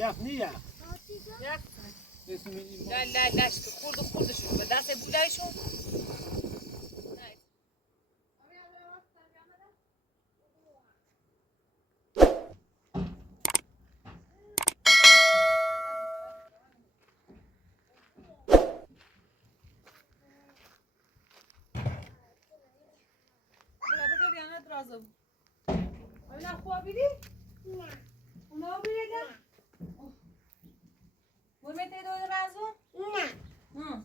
یخ نی یخ یک اسم این لا لا لا خوردشون به دست بودایشون درازه اونا خوابیدی؟ نه اونا بیرده؟ برمیته دو درازو؟ نه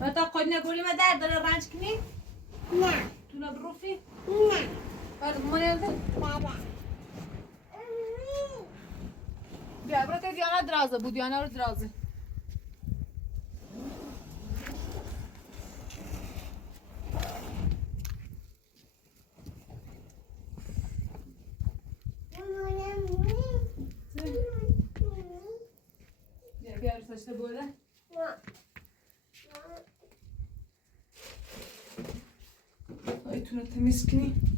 و تا خود نگولی ما داره رنج کنی؟ نه تو نبروفی؟ نه بعد منیده؟ بابا بیا برو که دیانا درازه بود دیانا رو درازه بیا رو سشته بوده؟ نه ایتونه تمیز کنی؟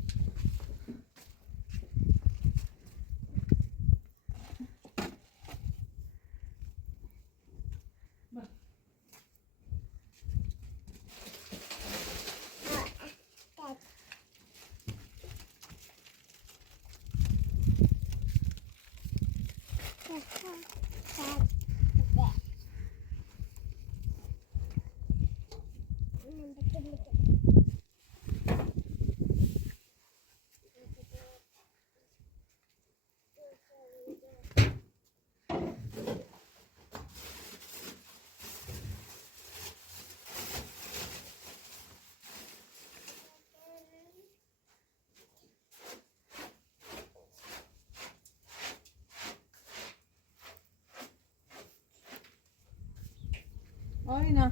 آرینا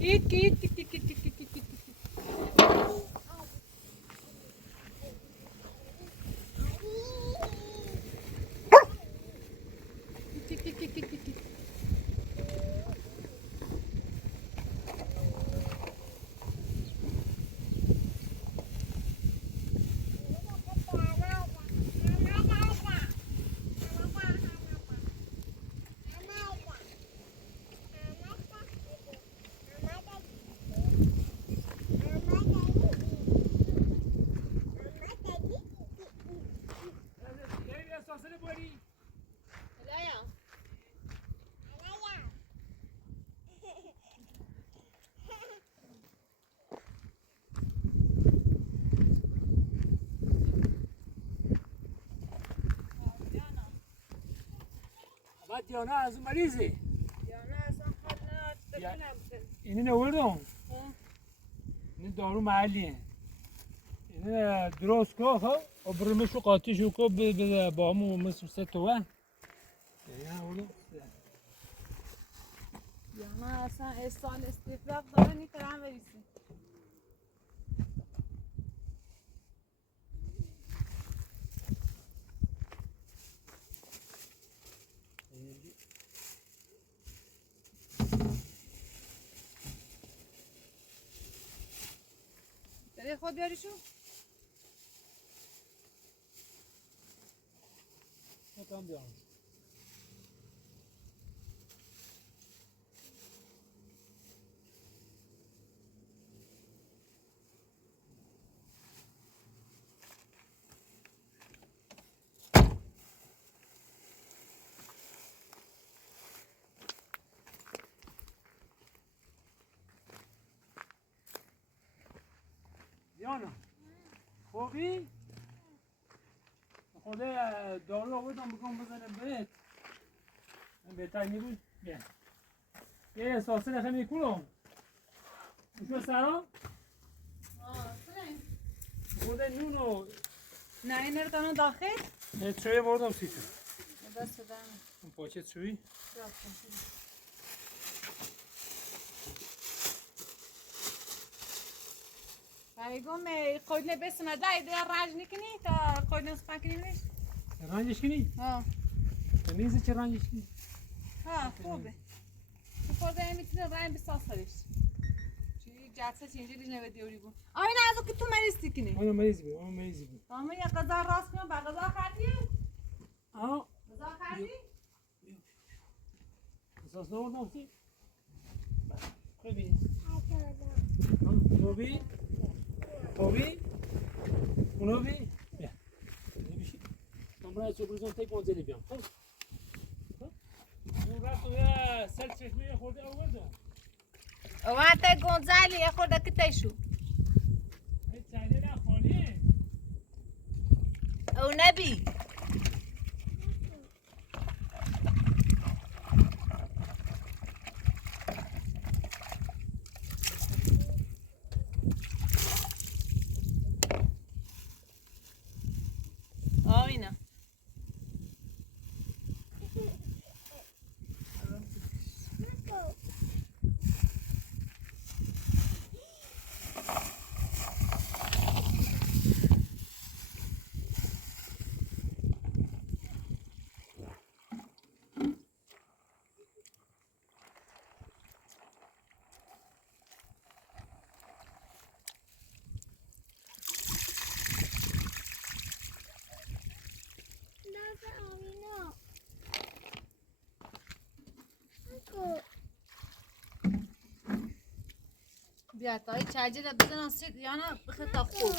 کیت کیت کیت کیت کیت کیت کیت بعد دیانا از اون مریضی دیانا اصلا حال نداره اینی نوردم این دارو محلیه این درست که و برمشو قاطیشو که با همو مثل ستوه دیانا اصلا احسان استفراغ داره نیترم بریسی داری خود بیاریشو؟ کام بیام دیانا خوبی؟ خدا دارو آوردم بکنم بزنم بهت بهتر میبود بیا یه احساسه نخه میکنم شو سرا؟ خدا نونو نه این رو تانو داخل؟ چویه بردم سیتو دست دارم اون پاچه چویی؟ بايقوم قولنا بس ما داي دي الراجل كني تا قولنا سباكني ليش؟ رنجش کنی؟ ها تمیزه چه رنجش کنی؟ ها خوبه خوبه میتونه رنگ بسازش چی جاتسه چینجی دیش نویدیوری بود آین ازو که تو مریستی کنی اونو مریض بی اما یک قضا راست کنم با قضا خردی آه قضا خردی اساس نوردم سی خوبی خوبی اونو بی بیا نمیشی من برای چه بروزم تک منزلی بیام خب اون را تو یه سل چشمه خورده آوردم وقت گونزالی یه خورده که تشو این چنده نه خالیه او نبی آینه بیا تا این چاجی را بزنن سید یا نه بخه تا خوب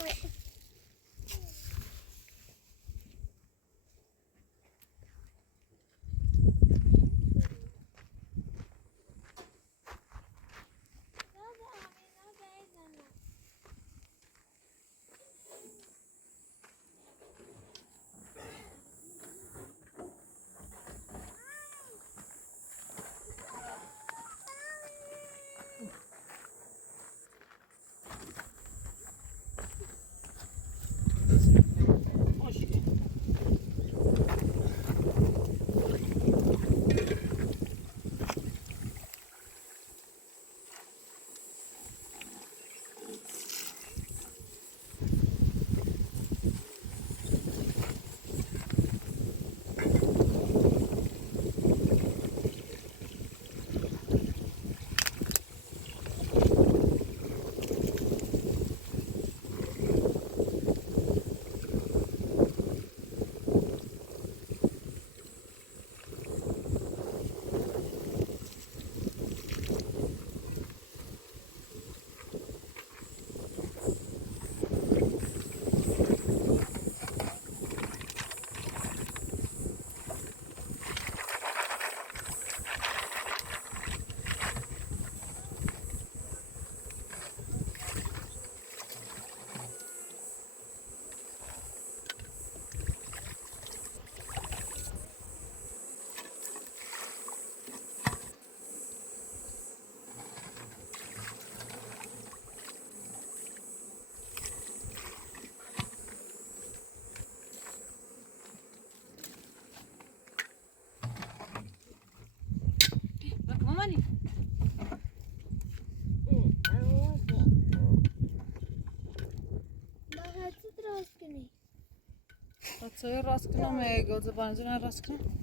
بک مامانی بچه‌ها راست کنم گوز بانجان راست کنم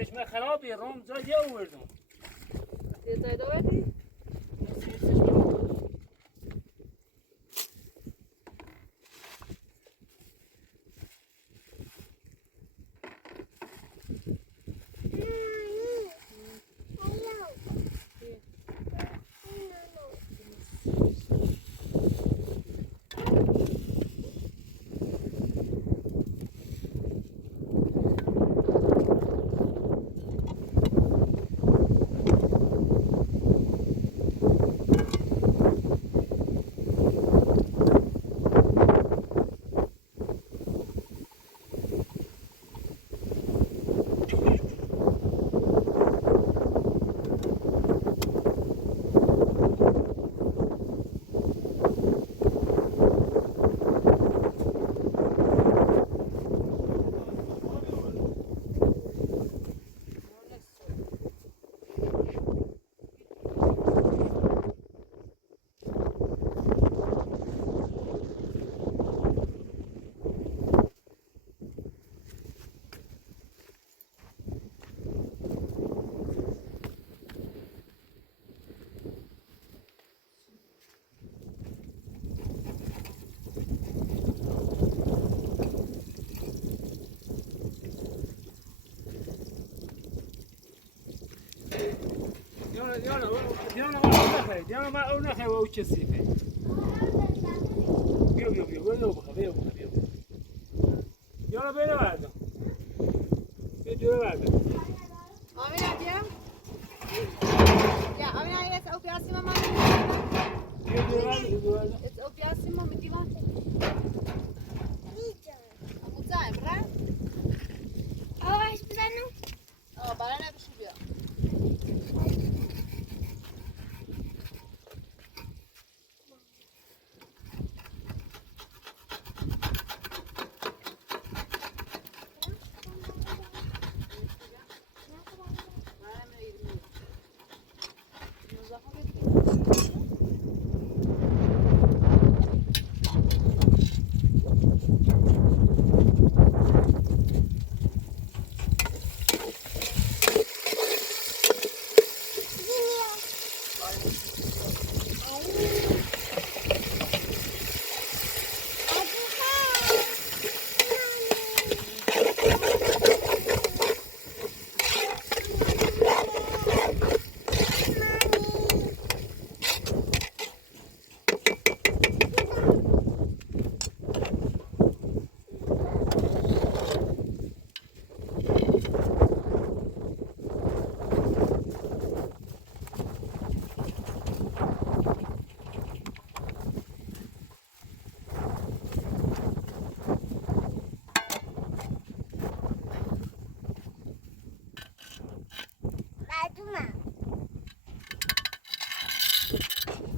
چشمه خرابی روم جای آوردم یه جای دوردی؟ دیانا من اون نخواه او کسیفه بیا بیا دیانا بینه بردم بیا جوه بردم آمین بیا یا آمین یه او پیاسی ماما بیا جوه بردم او پیاسی ماما دیوان مزایم را آواش بزنم برای نبشو بیا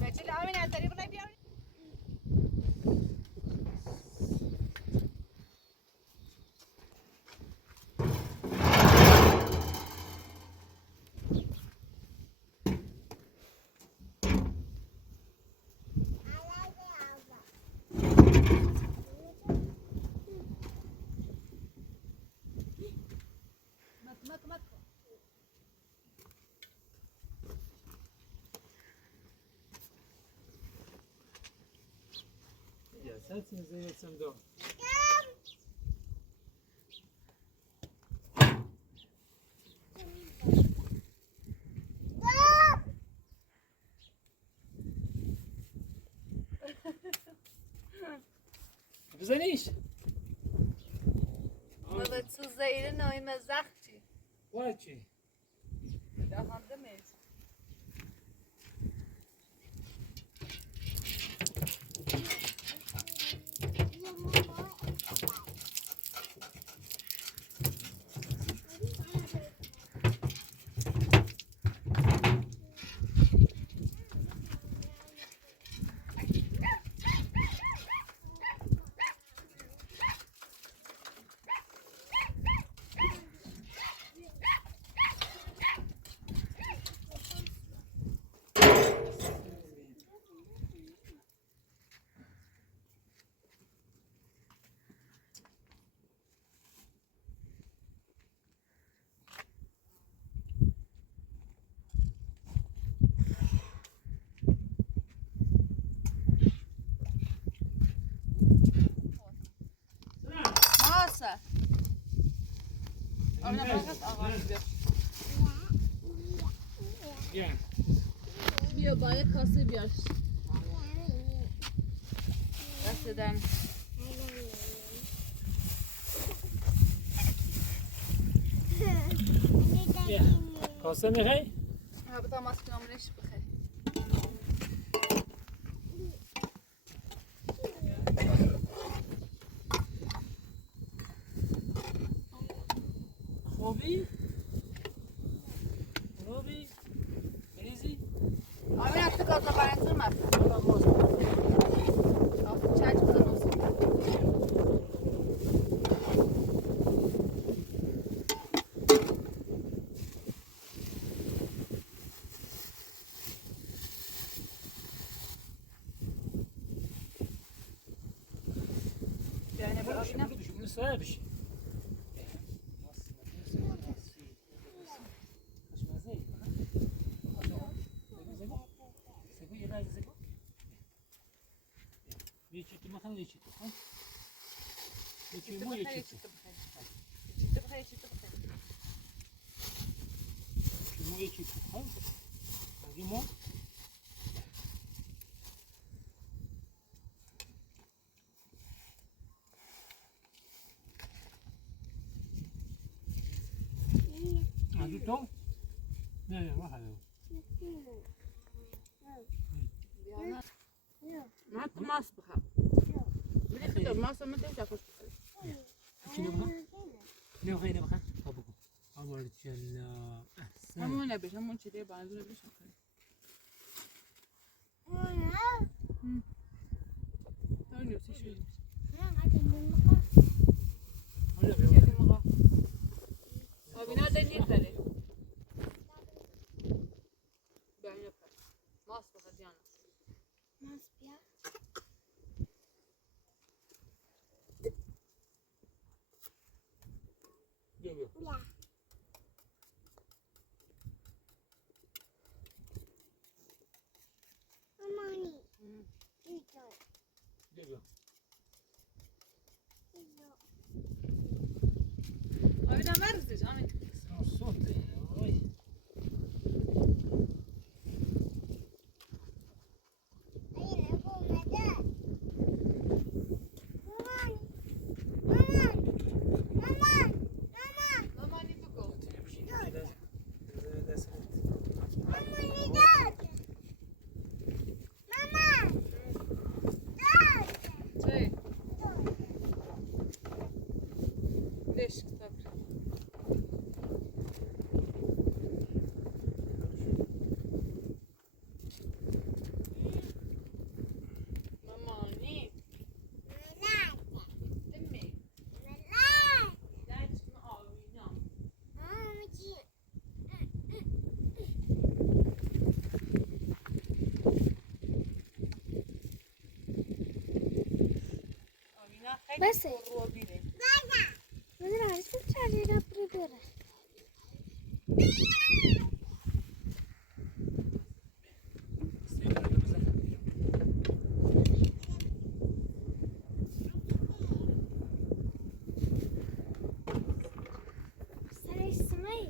بچه آمین از طریق نبیا مك Ja, setzen Sie jetzt im Dorf. بزنیش ما به تو زیره نایم زختی وای چی ده هم میز Masa. Amına bırakıp ağır gidiyor. Gel. Bir bayağı kası bir yer. Eskiden. Gel. Kasa میخوای؟ Ha bu da maske namreş bakay. خوبی؟ خوبی؟ بریزی؟ Abi artık azla bayatırmaz. الان باز. Altı çay çıkmadan olsun. Yani bu abine Şunu sağ bir şey. Geçitti bakalım geçitti. Geçiyor mu geçitti? çıktı bakay. Çıktı bakay. Şunu geçitti. Bakayım o. Hadi to. Ne ya bak hadi. ما تماس بخا بلي ما سمعت ايش اخش İçine bak. Ne bakayım ne bakayım. Tabii bu. Abartacağım. Ahsen. همون نبيش همون كذي بعد نبيش اخي تاني وسي شو Öyle bir. كذي مغا ابي نادى نيكلي بعينك ماس بخا ديانا Geliyor. Geliyor. ابي انا ما ارزج انا Sen sus. Oy. ماما نيتوكو شيء ليش كتبت ماما ني دمي لا تسمع وينام بس رو بیره بدون عرض چالی را برداره سر اسمعي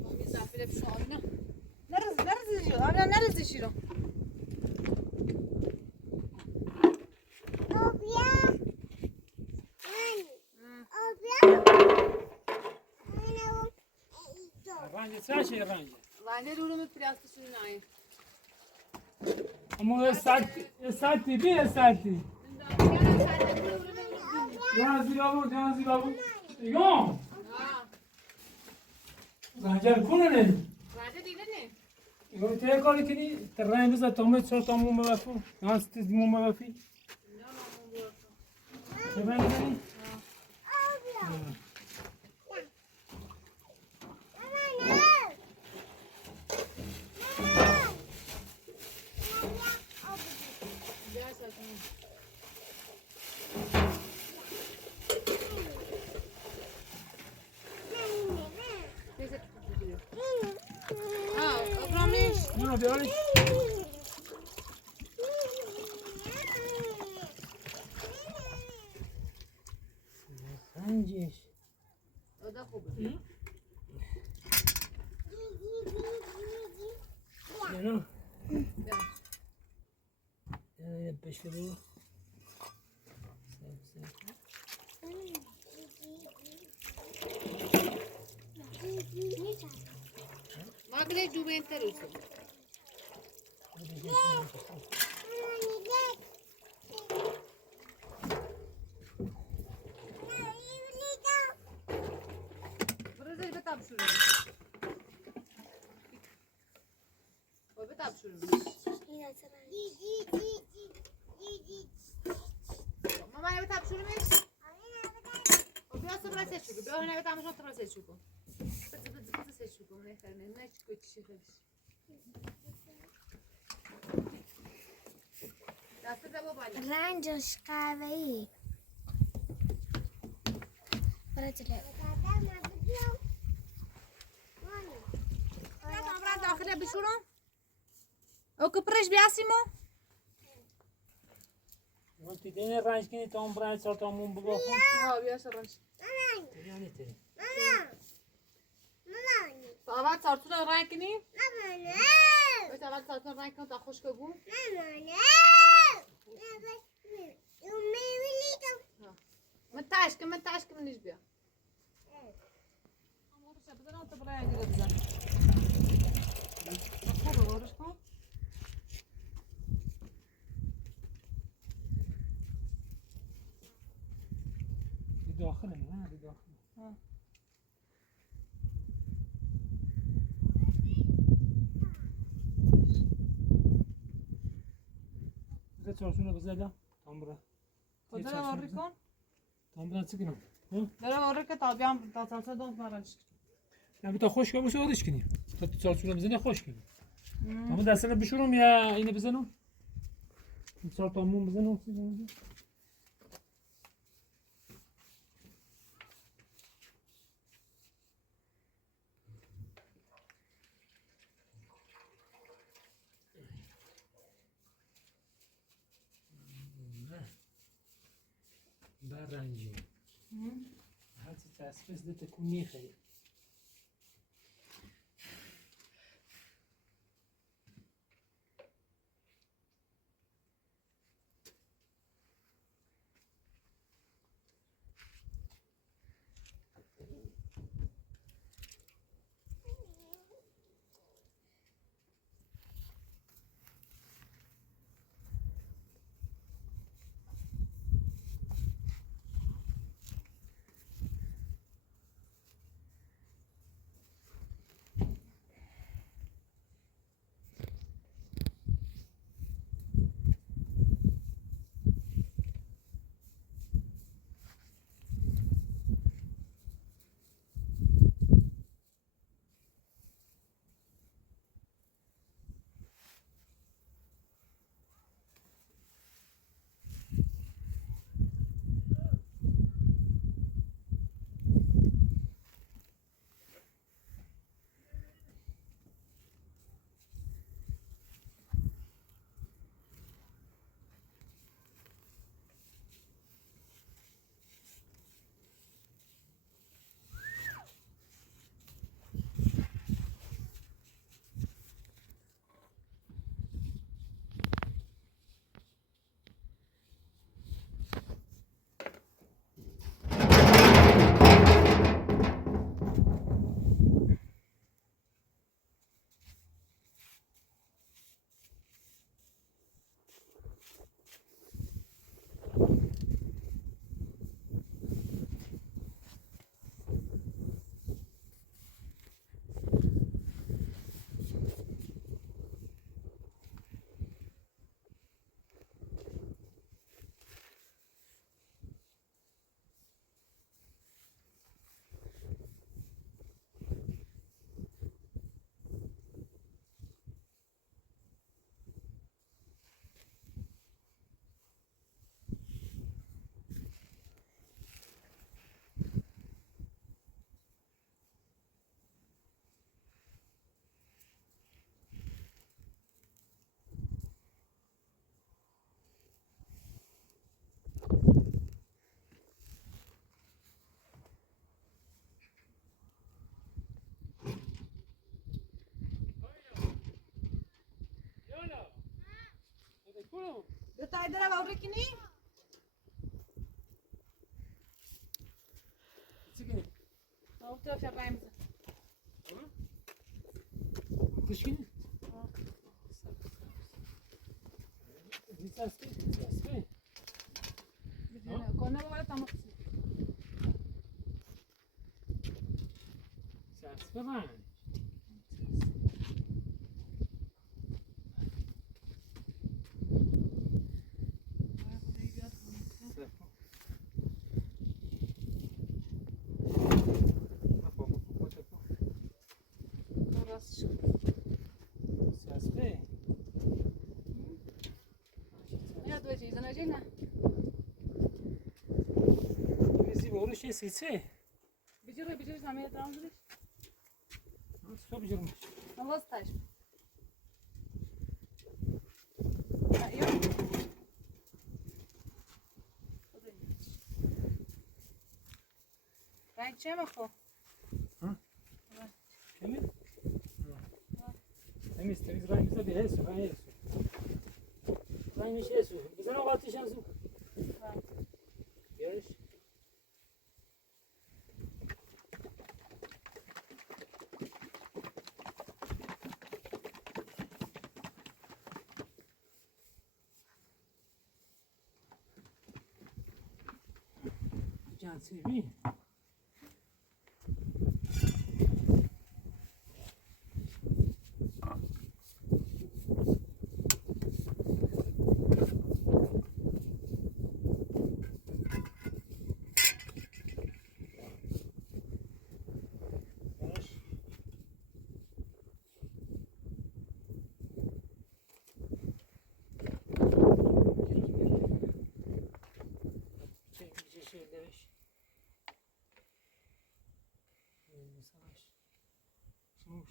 مامي زعفله بشو ابينا نرز شو ابينا نرز شيرو Rancı sen şey rancı. وانه رو من پلاستیشون نای Ama saat bir saat. Canzi babu. Yok. Rancı konu ne? راجع دیده نه Yok tekrar kini terrain bize tomat sos tamu mafu. Nasıl tiz mu mafi? Hemen gani. شنو بیاری؟ سنجش ده خوبه. شنو؟ بیا. یه بشه بو Magre giuvente russo. Burada betap şuraya. O betap şuraya. Mama ya betap şuraya. O biraz sonra ses çıkıyor. Bir öne betap sonra ses çıkıyor. Bıtı ses çıkıyor. Ne çıkıyor çişi. دست بابا رنجش قهوه‌ای برای جلو برای داخله بشورم او کپرش بیاسیمو من تیدین رنج کنی تا اون برای چهار تا مون ببافم ها بیاش رنج یعنی تری اول سارتون رنگ کنی باید اول سارتون رنگ کنی تا خشک بو من تاشک من نیش بیا بزنم تو برای دیگه بزن خوبه بارش کن دی داخله نه دی داخله بذار چارچون رو بزدم تام برا کجا رو واری کن تام برا چی کنم داره واری که تا بیام تا سالسه دونت مرنش نه تا خوش باشه آدش کنیم تا چارچون رو بزنی خوش کنیم اما دستانه بشورم یا اینو بزنم این چهار تا مون بزنم برنجی هرچی تصفیز ده تکون میخوایی کنم دو تا ایده را باوری کنی؟ چی کنی؟ باور تو شب بایم. کشکی؟ دیساستی کنه باور تمام کسی. ساسته من ساسته میاد دوی چیزا نجی نه. بیزی باروش سیچه بیچاره همه درام داشت. تو بیجرمش نواز تاش. ایو. رنگ چه مخو؟ کمی؟ تمیز رنگ بزن به هست رنگش هست بزن آقاتیش هم زود بیارش جانسی بی şeyler savaş şum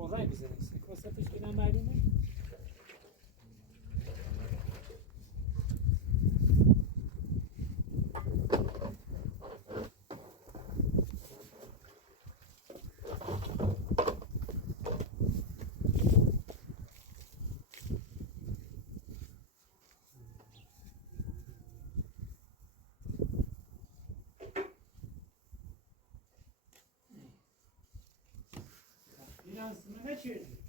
Olay bize. Kosatış günah malumu. Finansını ne çevirdi?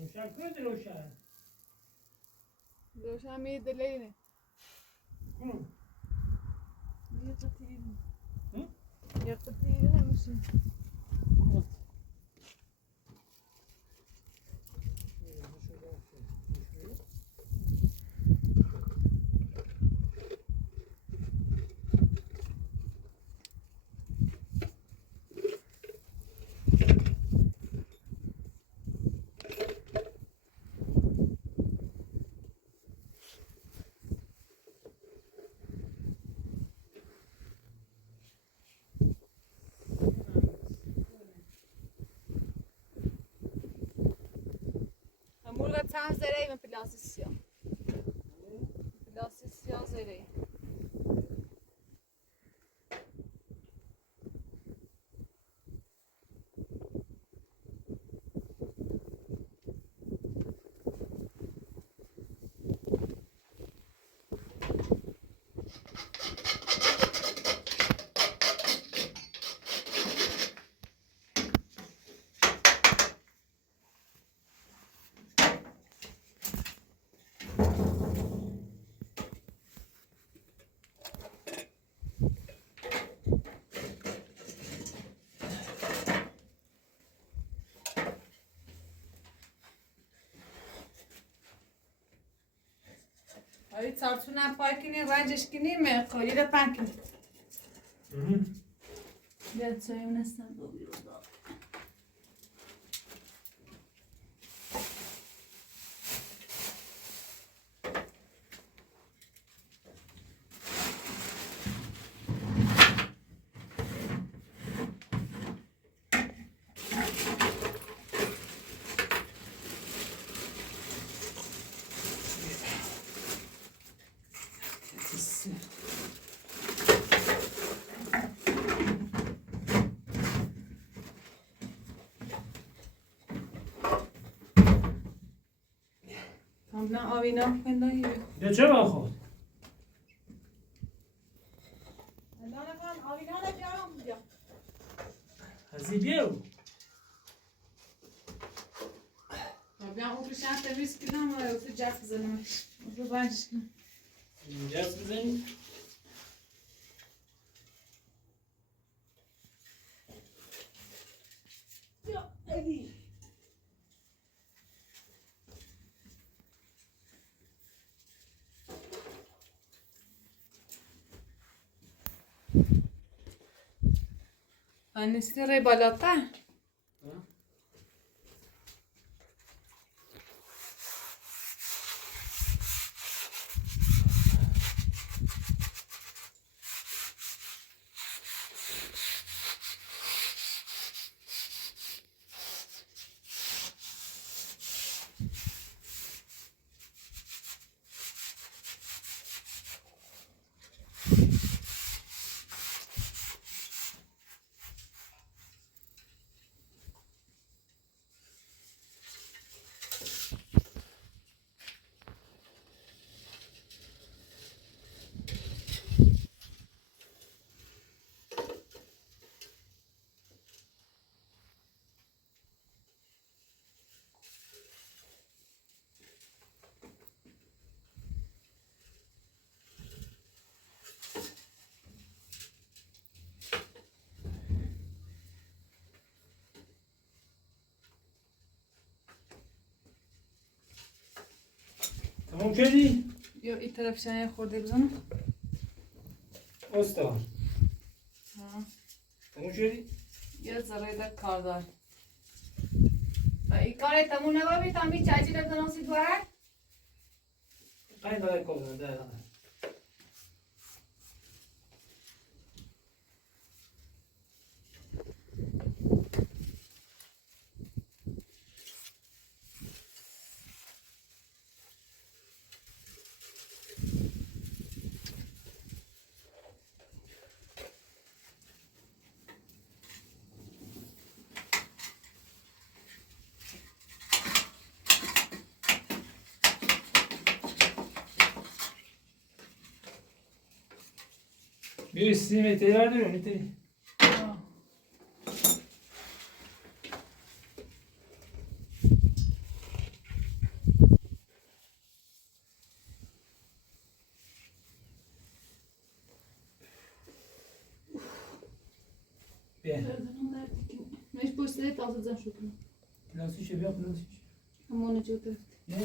روشن کنید روشن روشن می دلیل کنم یه قطعی هم؟ یه قطعی نمیشه کنم مرغ تهم زره من پلاسی سیاه پلاسی سیاه زره آره سارتون پای کنی رنجش کنیم خالی رو پن کنیم بیاد چایم نستم دو بیرون دار نه آوینا پندایی ده چه با خود؟ الان آوینا رو بیارم بیا هزی بیو بیام اون پیشن تمیز کنم و تو جست بزنم رو بنجش کنم جست بزنی؟ یا ایدی نیستی رای بالاتر تمام کردی؟ یا این طرف شنه خورده بزنم استاد تمام کردی؟ یه ذره در کار دار این کار تموم نبابی تا می چاچی رو بزنم سی دواره قایم داره کردن ده بیا سیم تیار داریم میتونی بیا مش پوسته تازه زن شد پلاستیشه بیا پلاستیشه همونه جو گرفت بیا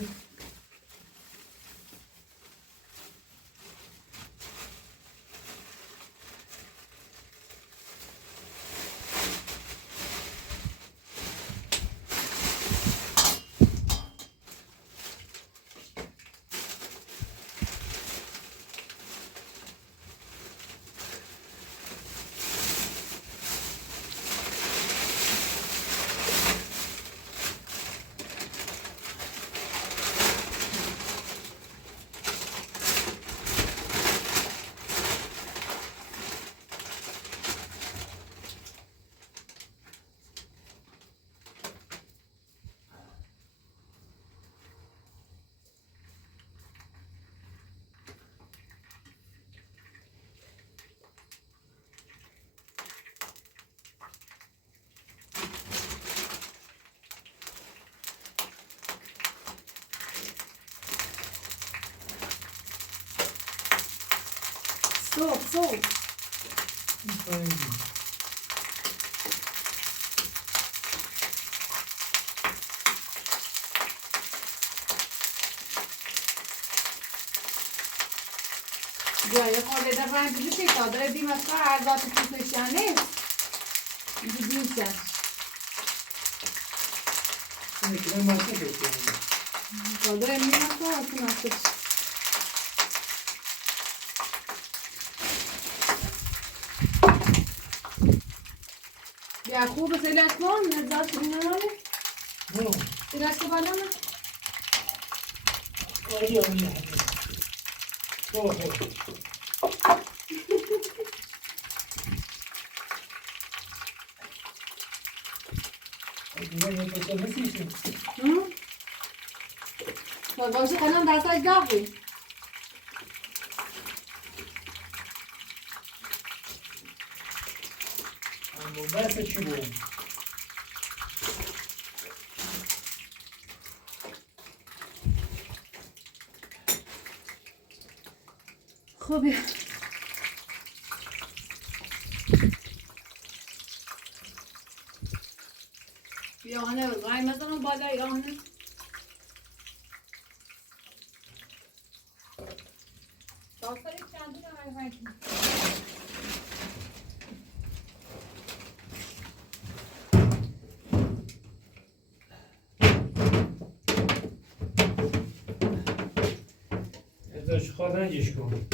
صبح بیا یه خورده در رنگ بشه تا داره دیم از که هر ذات پوششانه اینجا دیم سن اینه که من ماشین بکنم تا داره میم از که اصلا نستش بیا خوب سیلت کن نزداش این نمانه نه سیلت که بالا نه آیا آیا اوه دیگه یه پسر نسیشون تا باشه خانم دستش داغی اما بس چی بود؟ خوبه بیا آنه رای مزنم بالای آنه داستانی چندون رای کنم ازش خواهدنجش کن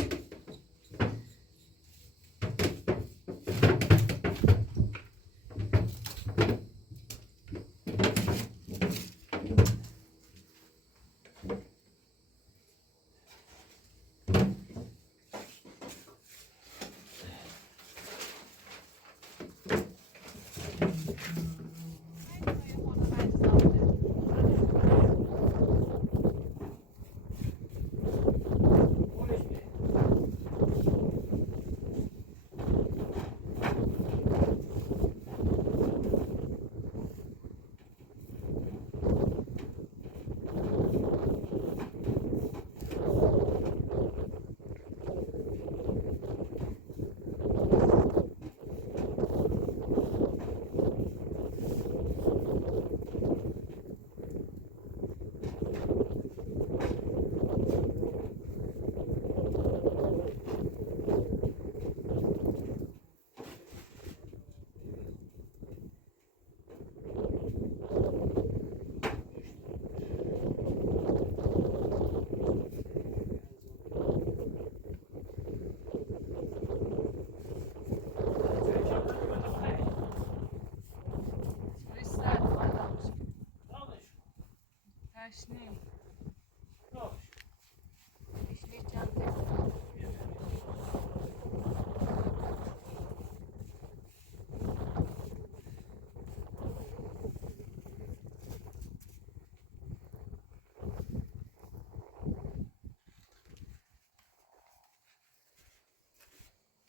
تشنیم باش. پیشلی چنده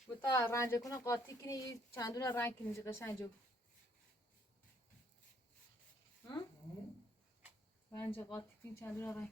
بتا رنج کنه قاطی کنی چندون رنگ کنی چه قشنگه رنج قاطی کنی چندون رنگ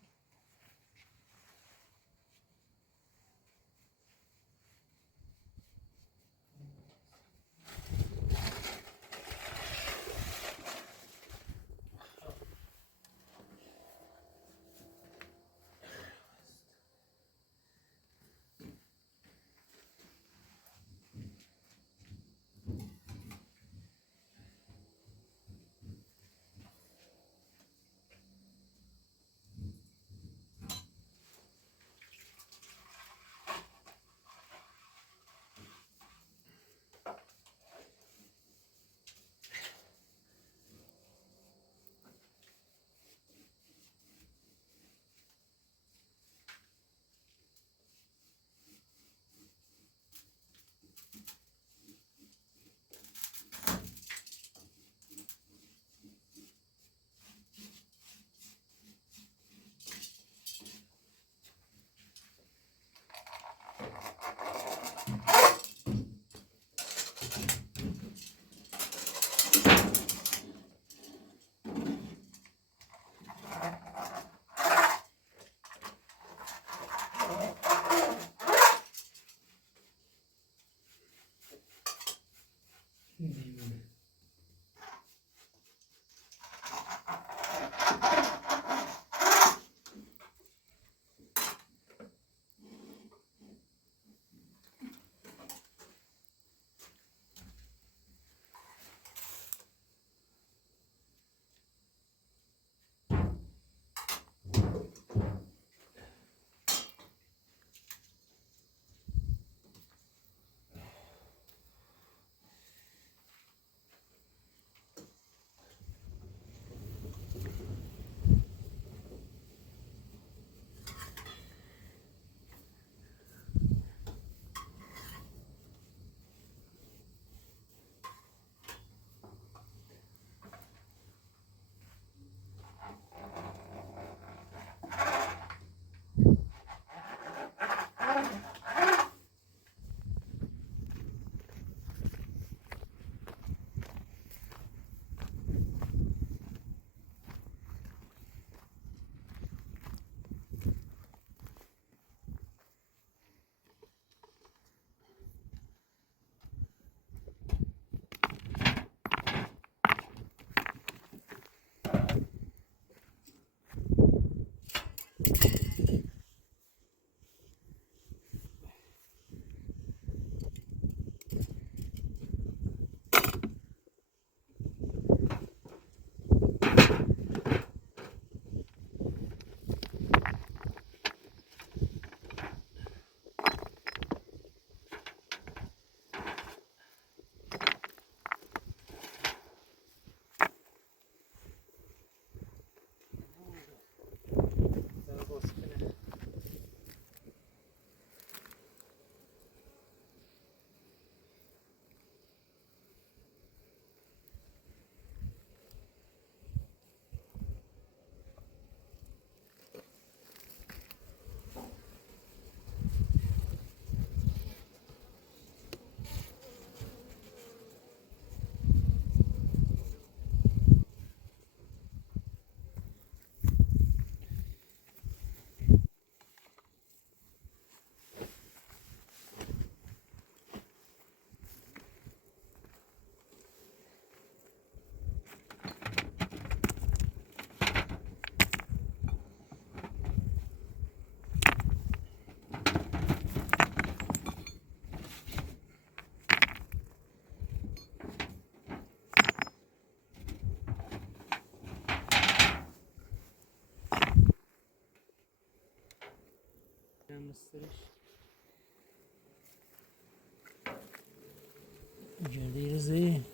جلدی رزی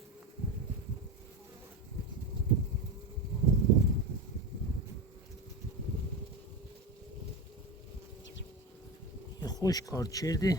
یه خوش کار کردی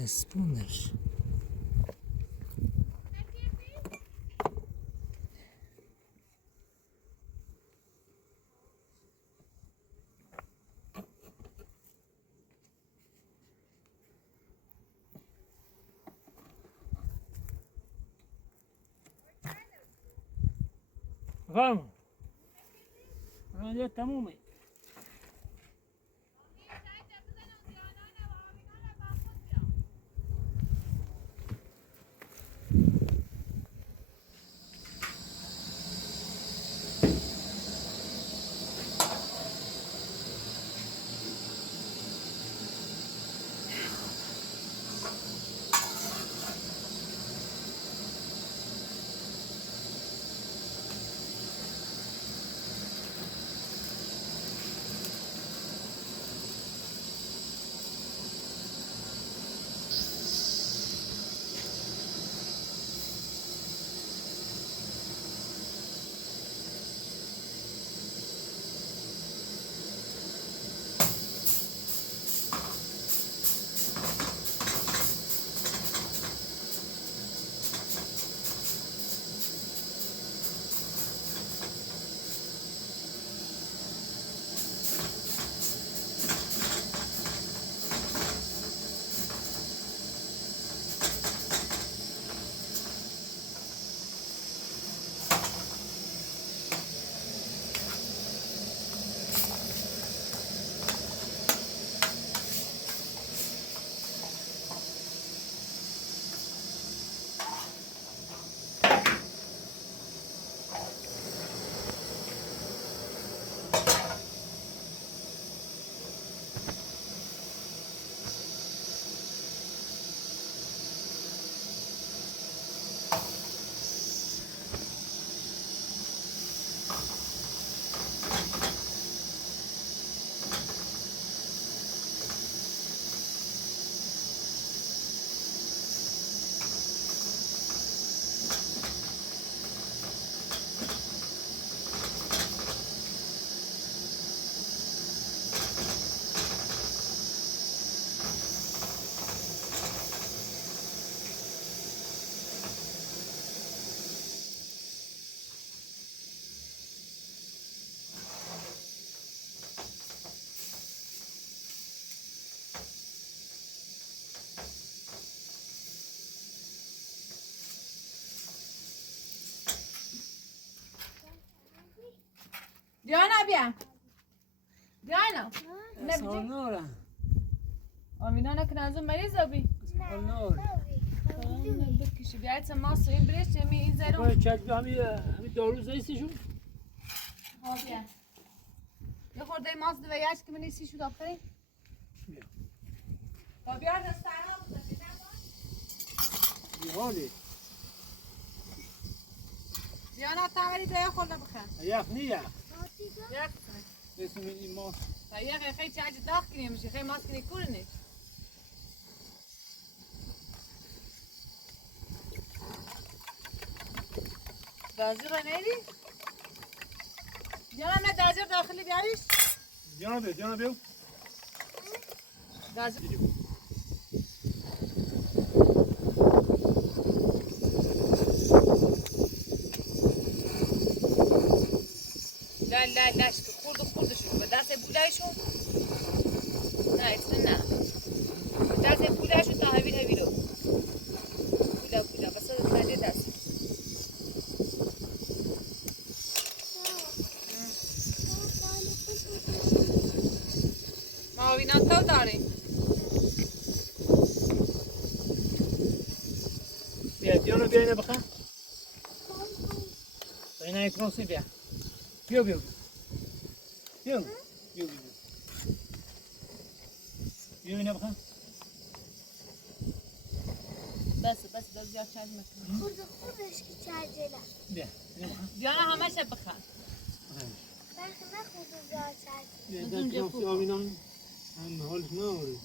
Sesbunlar. Vamos. Olha, تمومه. دیانا بیا. دیانا. Sonora. آمینا نکن از اون مریض آبی. Sonora. بکشی بیایت ماست این برش یمی این زیرون. باید چند همین دارو زیستشون. ها بیا. یه خورده ماست دویاش که من ایسی شد آفرین. بیا. تا بیار دستانا بوده دیدم بیهالی. دیانا تمری دویا خورده بخن. یک نیه. یک اسم این ما خیلی خیلی چه عجب داغ کنیم میشه خیلی ماسک نکنه دازور نیری؟ جانم نه دازور داخلی بیاریش؟ جانا بیو دازور لا خورد شو به دست بودایشو نه اصلا نه به دست بودایشو تا هوی رو بودا بس داده دست ما وینا تو داریم بیا جانا بیا اینه بخواه اینه ایترانسی بیا بیو اینه بخواه بس زیاد چند مکن خودش که چرجله بیا اینه بخواه دیانا همه شب بخواه بخی من خود زیاد چرجله بیا ایترانسی آوینان هم حالش نماری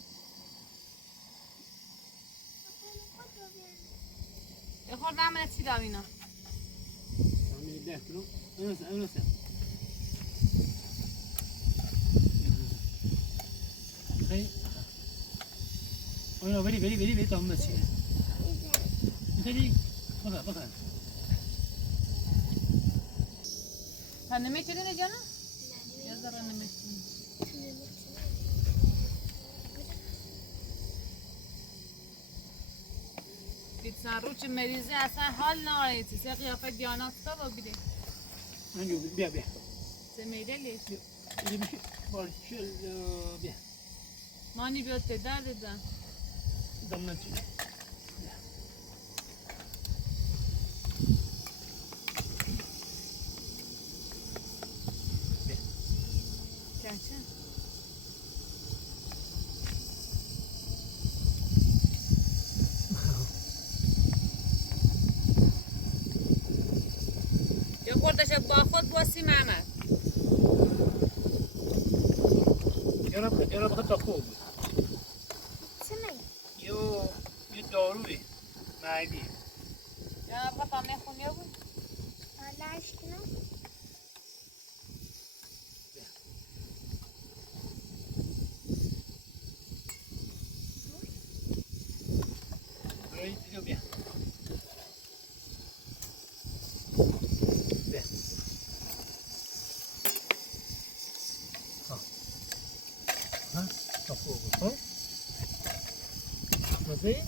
یه خورده همه چی دارم اینا همین 10 کیلو اینو سه خیلی اینو بری تا همه چیه خیلی بخواه تا نمیتونی جانا؟ یا ذرا نمیتونی بیتسن رو چه مریضی اصلا حال نارید سه قیافه دیانا کتا با بیده من بیا سه میده لیش اینو بشه بارچل بیا مانی بیاد ته درد دن دم چیه چه یه خوردش با خود باسی محمد یارو بخواه تا خوب چه می؟ یه داروی معدی یا بخواه تا میخونی بود لرش کنم اینو بیا تا خوب مزه